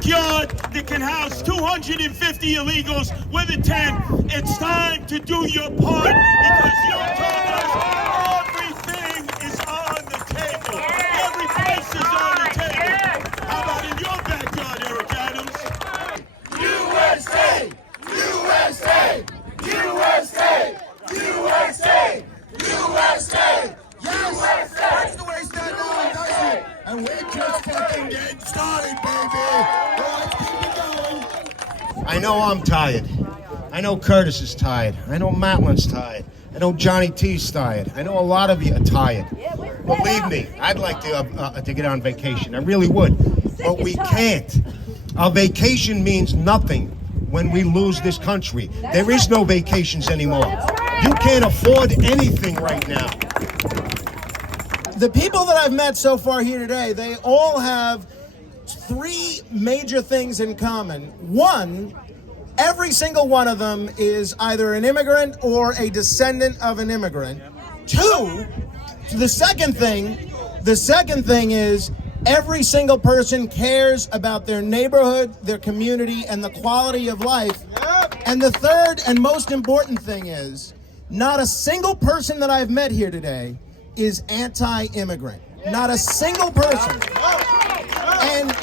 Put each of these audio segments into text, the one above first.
backyard that can house 250 illegals with a tent. It's time to do your part because you told us everything is on the table. Every place is on the table. How about in your backyard, Eric Adams? USA! USA! USA! USA! USA! USA! That's the way Staten Island does it! And we're just fucking getting started, baby! Let's keep it going! I know I'm tired. I know Curtis is tired. I know Matlin's tired. I know Johnny T's tired. I know a lot of you are tired. Believe me, I'd like to get on vacation. I really would. But we can't. Our vacation means nothing when we lose this country. There is no vacations anymore. You can't afford anything right now. The people that I've met so far here today, they all have three major things in common. One, every single one of them is either an immigrant or a descendant of an immigrant. Two, the second thing is every single person cares about their neighborhood, their community, and the quality of life. And the third and most important thing is not a single person that I've met here today is anti-immigrant. Not a single person. And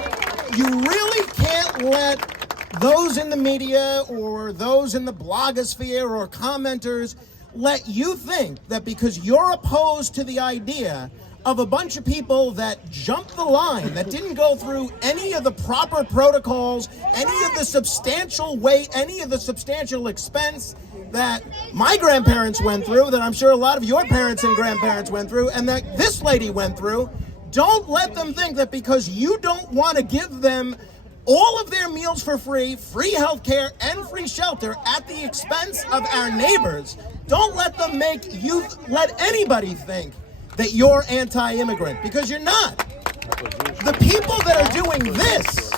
you really can't let those in the media or those in the blogosphere or commenters let you think that because you're opposed to the idea of a bunch of people that jumped the line, that didn't go through any of the proper protocols, any of the substantial weight, any of the substantial expense that my grandparents went through, that I'm sure a lot of your parents and grandparents went through, and that this lady went through. Don't let them think that because you don't want to give them all of their meals for free, free health care, and free shelter at the expense of our neighbors, don't let them let anybody think that you're anti-immigrant, because you're not. The people that are doing this,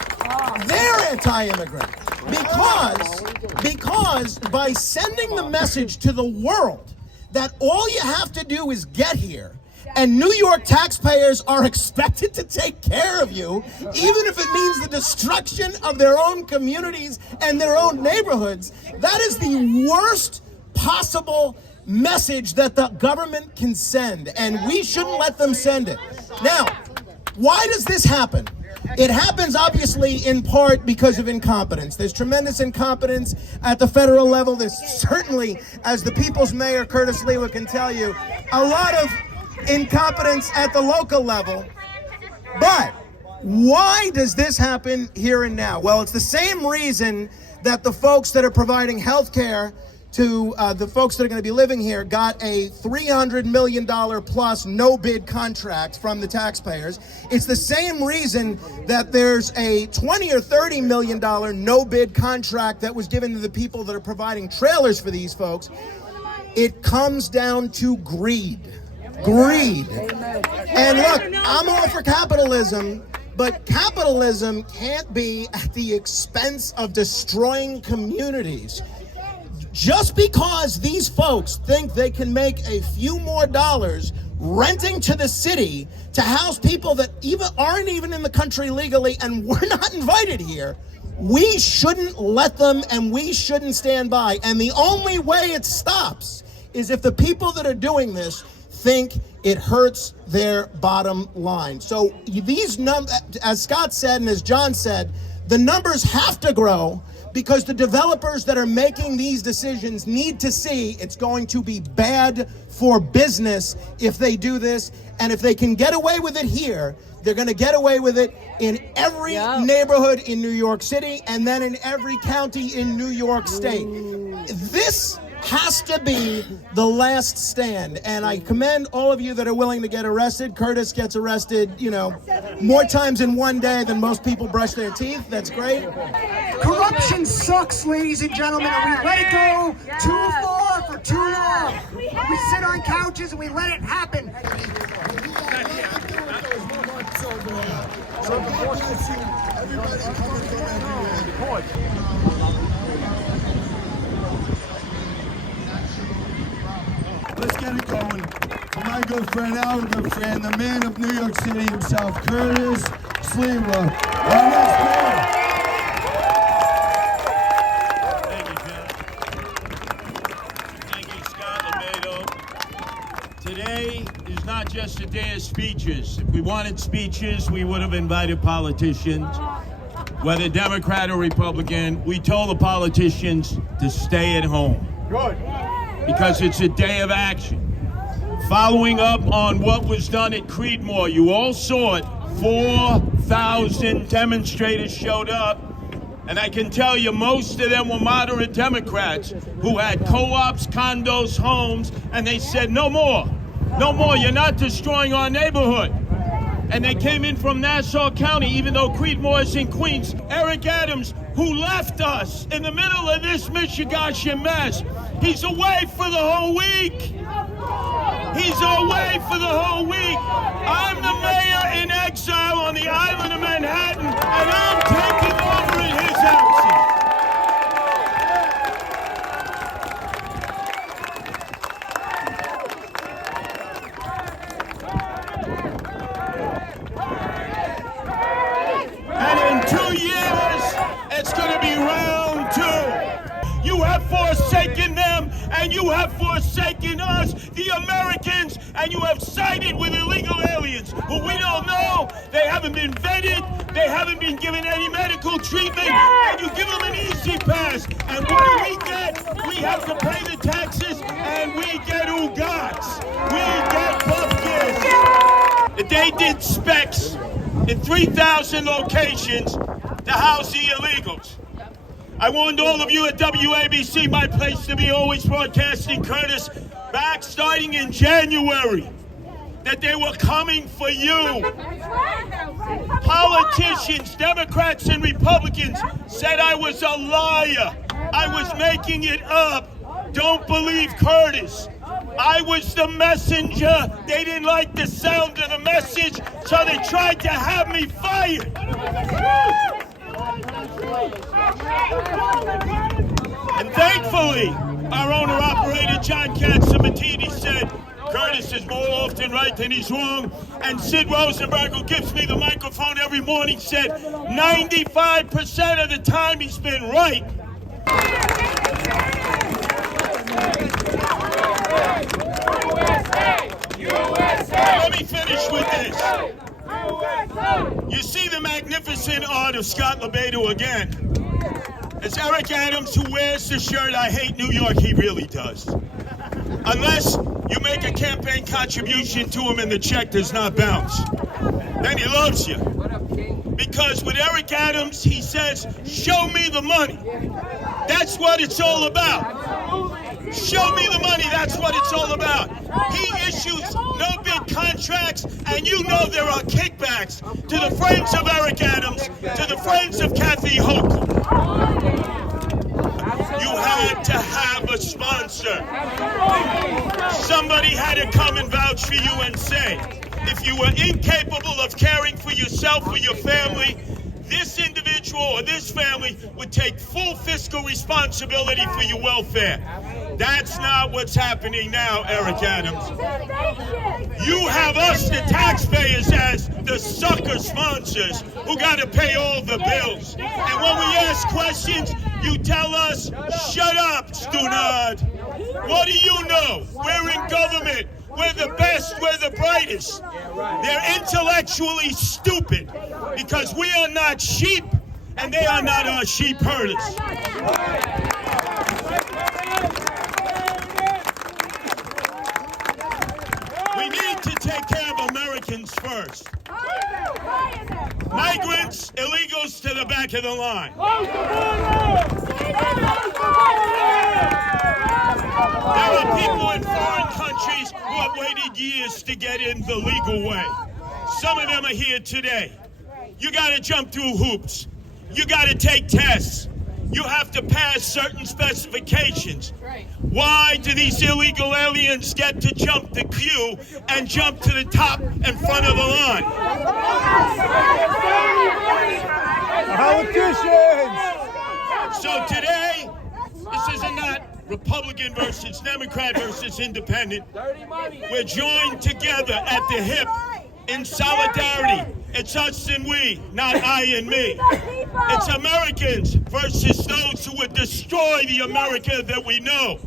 they're anti-immigrant. Because by sending the message to the world that all you have to do is get here, and New York taxpayers are expected to take care of you, even if it means the destruction of their own communities and their own neighborhoods, that is the worst possible message that the government can send, and we shouldn't let them send it. Now, why does this happen? It happens obviously in part because of incompetence. There's tremendous incompetence at the federal level. There's certainly, as the people's mayor, Curtis Sliwa, can tell you, a lot of incompetence at the local level. But why does this happen here and now? Well, it's the same reason that the folks that are providing health care to the folks that are going to be living here got a $300 million plus no-bid contract from the taxpayers. It's the same reason that there's a $20 or $30 million no-bid contract that was given to the people that are providing trailers for these folks. It comes down to greed. Greed. And look, I'm all for capitalism, but capitalism can't be at the expense of destroying communities. Just because these folks think they can make a few more dollars renting to the city to house people that aren't even in the country legally and we're not invited here, we shouldn't let them and we shouldn't stand by. And the only way it stops is if the people that are doing this think it hurts their bottom line. So these numbers, as Scott said and as John said, the numbers have to grow, because the developers that are making these decisions need to see it's going to be bad for business if they do this. And if they can get away with it here, they're going to get away with it in every neighborhood in New York City and then in every county in New York State. This has to be the last stand. And I commend all of you that are willing to get arrested. Curtis gets arrested, more times in one day than most people brush their teeth. That's great. Corruption sucks, ladies and gentlemen, and we let it go too far for too long. We sit on couches and we let it happen. Let's get it going. My good friend, our good friend, the man of New York City himself, Curtis Sliwa. Our next mayor. just a day of speeches. If we wanted speeches, we would have invited politicians, whether Democrat or Republican. We told the politicians to stay at home. Good. Because it's a day of action. Following up on what was done at Creedmoor, you all saw it. 4,000 demonstrators showed up. And I can tell you, most of them were moderate Democrats who had co-ops, condos, homes, and they said, no more. No more, you're not destroying our neighborhood. And they came in from Nassau County, even though Creedmoor is in Queens. Eric Adams, who left us in the middle of this Michigan mess, he's away for the whole week. He's away for the whole week. I'm the mayor in exile on the island of Manhattan, and I'm taking over in his absence. And in 2 years, it's going to be round 2. You have forsaken them, and you have forsaken us, the Americans, and you have sided with illegal aliens who we don't know. They haven't been vetted. They haven't been given any medical treatment, and you give them an easy pass. And what do we get? We have to pay the taxes, and we get ugats. We get bupkis. They did specs in 3,000 locations to house the illegals. I warned all of you at WABC, my place to be, always broadcasting, Curtis, back starting in January, that they were coming for you. Politicians, Democrats and Republicans, said I was a liar. I was making it up. Don't believe Curtis. I was the messenger. They didn't like the sound of the message, so they tried to have me fired. And thankfully, our owner-operator, John Katzimatidis, said, Curtis is more often right than he's wrong. And Sid Rosenberg, who gives me the microphone every morning, said 95% of the time he's been right. Let me finish with this. You see the magnificent art of Scott LeBedo again. It's Eric Adams who wears the shirt, I hate New York. He really does. Unless you make a campaign contribution to him and the check does not bounce. Then he loves you. Because with Eric Adams, he says, show me the money. That's what it's all about. Show me the money, that's what it's all about. He issues no-bid contracts, and you know there are kickbacks to the friends of Eric Adams, to the friends of Kathy Hochul. You had to have a sponsor. Somebody had to come and vouch for you and say, if you were incapable of caring for yourself or your family, this individual or this family would take full fiscal responsibility for your welfare. That's not what's happening now, Eric Adams. You have us, the taxpayers, as the sucker sponsors who got to pay all the bills. And when we ask questions, you tell us, shut up, Stunad. What do you know? We're in government. We're the best. We're the brightest. They're intellectually stupid because we are not sheep and they are not our sheep herders. We need to take care of Americans first. Migrants, illegals to the back of the line. There are people in foreign countries who have waited years to get in the legal way. Some of them are here today. You got to jump through hoops. You got to take tests. You have to pass certain specifications. Why do these illegal aliens get to jump the queue and jump to the top and front of the line? Politicians! So today, this is not Republican versus Democrat versus Independent. We're joined together at the hip in solidarity. It's us and we, not I and me. It's Americans versus those who would destroy the America that we know.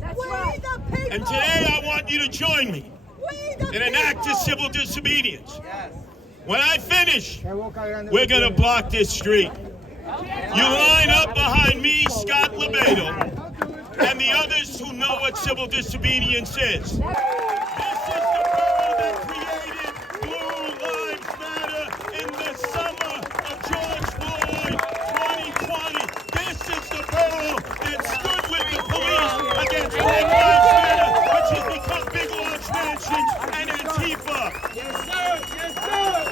And today I want you to join me in an act of civil disobedience. When I finish, we're going to block this street. You line up behind me, Scott Lebedo, and the others who know what civil disobedience is. This is the borough that created Blue Lives Matter in the summer of George Floyd 2020. This is the borough that stood with the police against Black Lives Matter, which has become Big Orange Mansions and Antifa. Yes, sir. Yes, sir.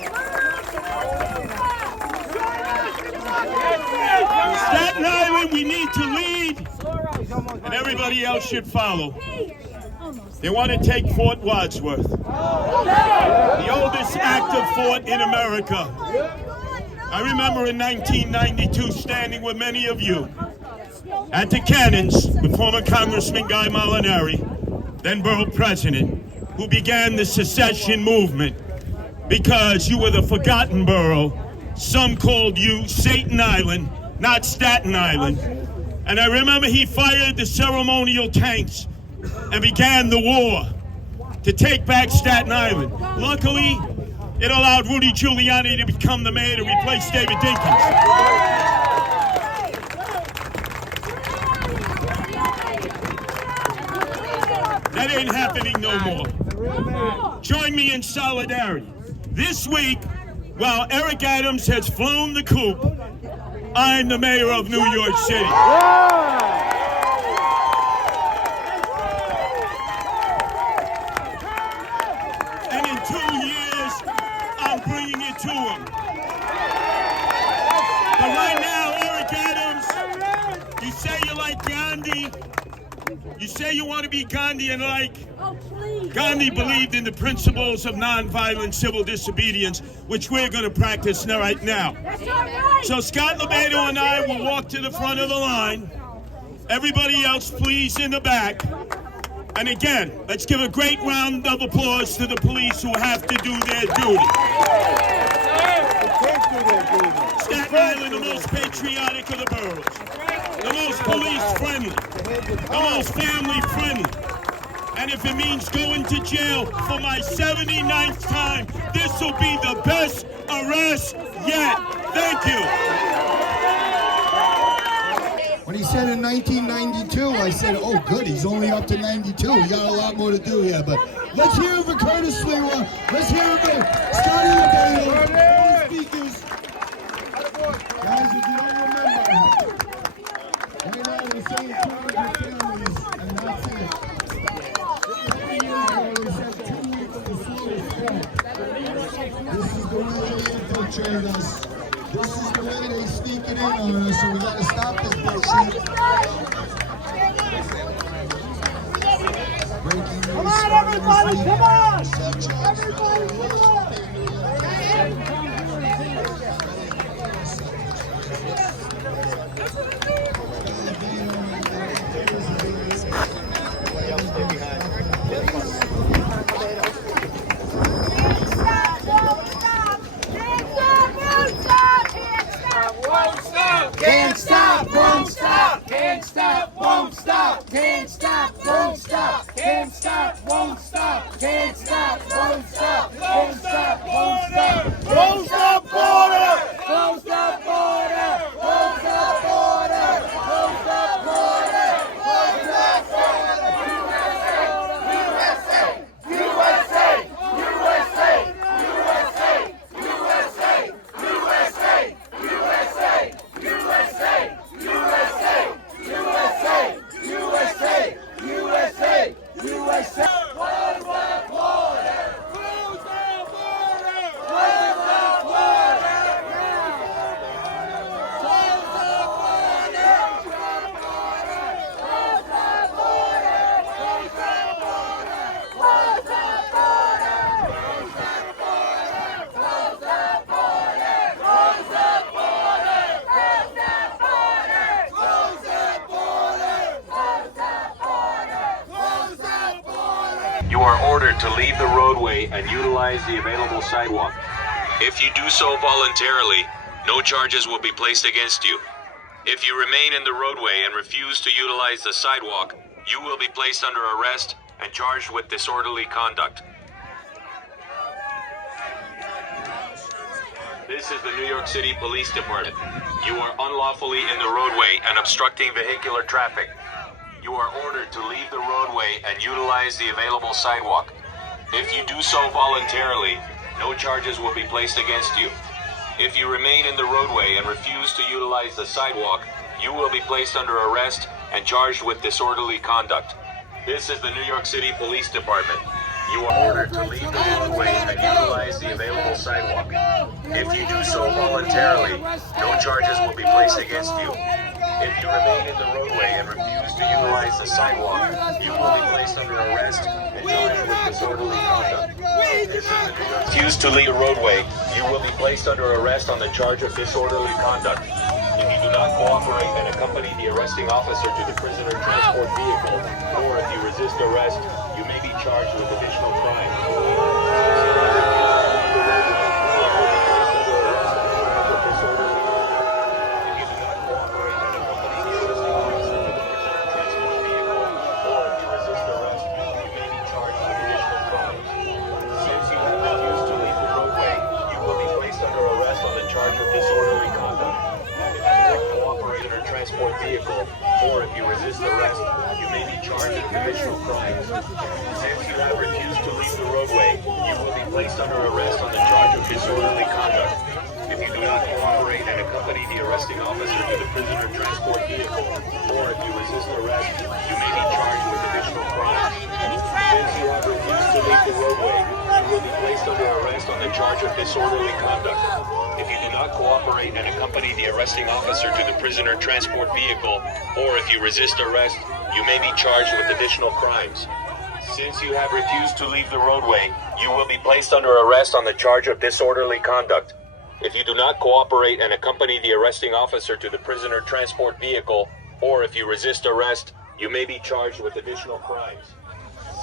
Staten Island, we need to lead, and everybody else should follow. They want to take Fort Wadsworth, the oldest active fort in America. I remember in 1992 standing with many of you at the cannons with former Congressman Guy Molinari, then borough president, who began the secession movement because you were the forgotten borough. Some called you Staten Island, not Staten Island. And I remember he fired the ceremonial tanks and began the war to take back Staten Island. Luckily, it allowed Rudy Giuliani to become the mayor to replace David Dinkins. That ain't happening no more. Join me in solidarity. This week, while Eric Adams has flown the coop, I'm the mayor of New York City. And in 2 years, I'm bringing it to him. But right now, Eric Adams, you say you like Gandhi. You say you want to be Gandhi-like. Gandhi believed in the principles of nonviolent civil disobedience, which we're going to practice right now. So Scott Lebedo and I will walk to the front of the line. Everybody else, please, in the back. And again, let's give a great round of applause to the police who have to do their duty. Staten Island, the most patriotic of the boroughs, the most police-friendly, the most family-friendly. And if it means going to jail for my 79th time, this will be the best arrest yet. Thank you. When he said in 1992, I said, oh good, he's only up to 92. We got a lot more to do here. But let's hear it for Curtis Sliwa. Let's hear it for Scotty Lebedo, speakers. Guys, if you don't remember, right now we're saying 200 families, and that's it. This is the way they infiltrate us. This is the way they sneak it in on us, so we gotta stop this bullshit. Breaking news. Come on, everybody, come on! Everybody, come on! Can't stop, won't stop, can't stop, won't stop, can't stop, won't stop, can't stop, won't stop, can't stop, won't stop, can't stop, won't stop, close the border, close the border, close the border, close the border, close the border, USA, USA, USA, USA, USA, USA, USA. USA, USA, USA, USA, USA, USA. Close the border! Close the border! Close the border! Close the border! Close the border! Close the border! Close the border! Close the border! Close the border! Close the border! You are ordered to leave the roadway and utilize the available sidewalk. If you do so voluntarily, no charges will be placed against you. If you remain in the roadway and refuse to utilize the sidewalk, you will be placed under arrest and charged with disorderly conduct. This is the New York City Police Department. You are unlawfully in the roadway and obstructing vehicular traffic. You are ordered to leave the roadway and utilize the available sidewalk. If you do so voluntarily, no charges will be placed against you. If you remain in the roadway and refuse to utilize the sidewalk, you will be placed under arrest and charged with disorderly conduct. This is the New York City Police Department. You are ordered to leave the roadway and utilize the available sidewalk. If you do so voluntarily, no charges will be placed against you. If you remain in the roadway and refuse to utilize the sidewalk, you will be placed under arrest and charged with disorderly conduct. Refuse to leave the roadway, you will be placed under arrest on the charge of disorderly conduct. If you do not cooperate and accompany the arresting officer to the prisoner transport vehicle, or if you resist arrest, you may be charged with additional crimes. Vehicle, or if you resist arrest, you may be charged with additional crimes. Since you have refused to leave the roadway, you will be placed under arrest on the charge of disorderly conduct. If you do not cooperate and accompany the arresting officer to the prisoner transport vehicle, or if you resist arrest, you may be charged with additional crimes. Since you have refused to leave the roadway, you will be placed under arrest on the charge of disorderly conduct. If you do not cooperate and accompany the arresting officer to the prisoner transport vehicle, or if you resist arrest, you may be charged with additional crimes. Since you have refused to leave the roadway, you will be placed under arrest on the charge of disorderly conduct. If you do not cooperate and accompany the arresting officer to the prisoner transport vehicle, or if you resist arrest, you may be charged with additional crimes.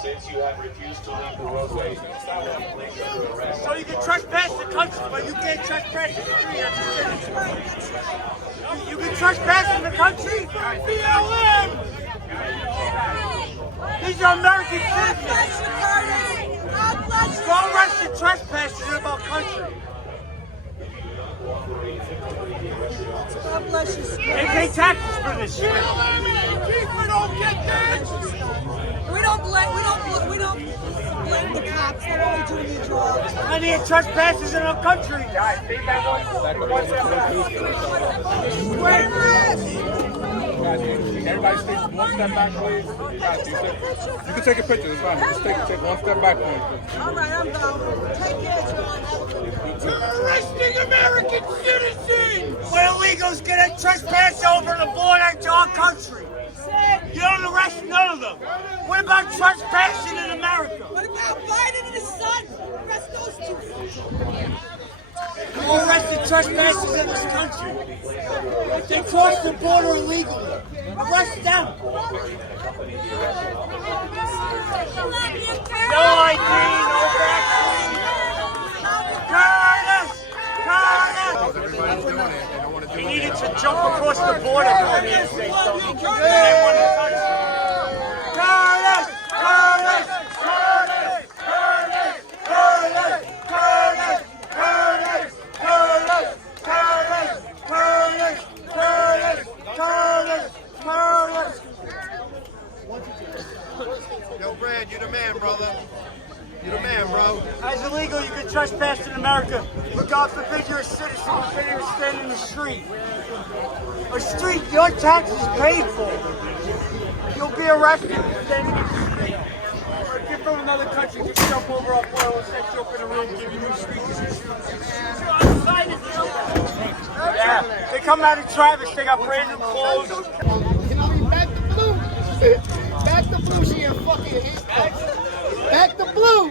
Since you have refused to leave the roadway, you will be placed under arrest. So you can trespass the country, but you can't trespass the street. You can trespass in the country? BLM! These are American citizens. Don't arrest the trespassers in our country. God bless you. They pay taxes for this shit. We don't get that. We don't blame the cops. They're only doing their jobs. I need trespassers in our country. Everybody stay one step back, please. You can take a picture, it's fine. Just take one step back, please. All right, I'm done. Take care, John. You're arresting American citizens! When illegals get a trespass over the border to our country, you don't arrest none of them. What about trespassing in America? What about Biden and his son? Arrest those two. You arrest the trespassers in this country. They cross the border illegally. Arrest them. No ID, no vaccine. Curtis! Curtis! He needed to jump across the border for me to say something. They want to touch him. Curtis! Curtis! Curtis! Curtis! Curtis! Curtis! Curtis! Curtis! Curtis! Curtis! Curtis! Curtis! Yo, Brad, you the man, brother. You the man, bro. As illegal, you can trespass in America, but God forbid you're a citizen who can't even stand in the street. A street your taxes paid for. You'll be arrested for standing in the street. Or if you're from another country, just jump over our boil and set you up in a room and give you new streets. Yeah, they come out of Travis, they got brand new clothes. Back the blue. Back the blue. She in fucking back the blue.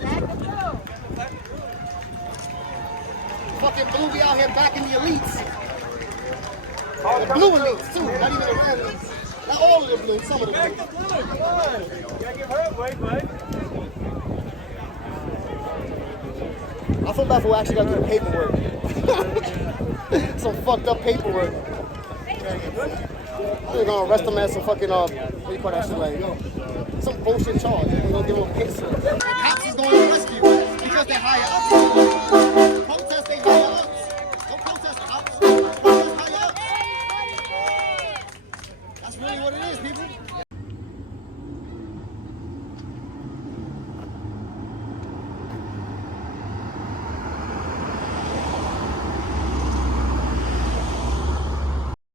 Fucking blue, we out here backing the elites. The blue elites too, not even the red elites. Not all of the blue, some of the blue. Gotta give her a break, bud. I feel bad for who actually got to do the paperwork. Some fucked up paperwork. They're gonna arrest them as some fucking what do you call that shit, like some bullshit charge. They're gonna give them a pay slip. The cops is gonna arrest you because they hire us.